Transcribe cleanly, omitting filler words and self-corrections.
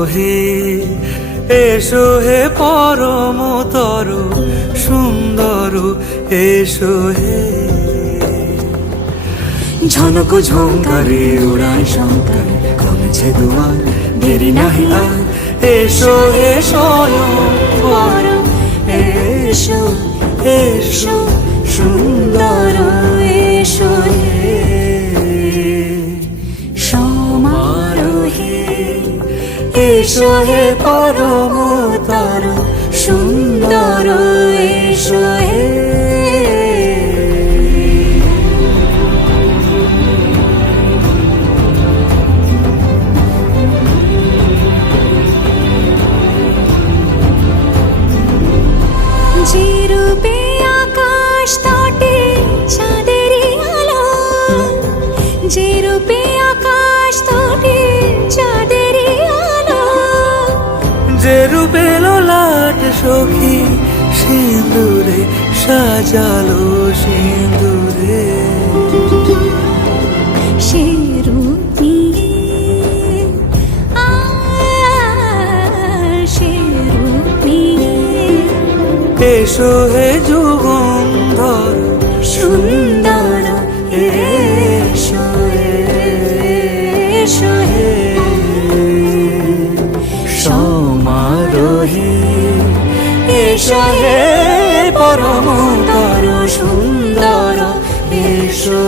সমারোহে এসো হে পরমতর সুন্দর এসো হে। ঝনক ঝঙ্কারে উড়ায় শঙ্কার কমেছে দুয়ার দেরি নাহি আর এসো হে স্বয়ংবর এসো এসো সুন্দর এসো হে। সমারোহে এসো হে পরমতর সুন্দর এসো হে। যে রূপে আকাশ তটে চাঁদেরই আলো, যে রূপে আকাশ তটে চাঁদেরই আলো, যে রূপে ললাট সখী সিঁদুরে সাজালো সিঁদুরে। সে রূপ নিয়ে সে রূপ নিয়ে এসো হে যুগন্ধর সুন্দর এসো এসো হে। সমারোহে এসো হে পরমতর সুন্দর এসো।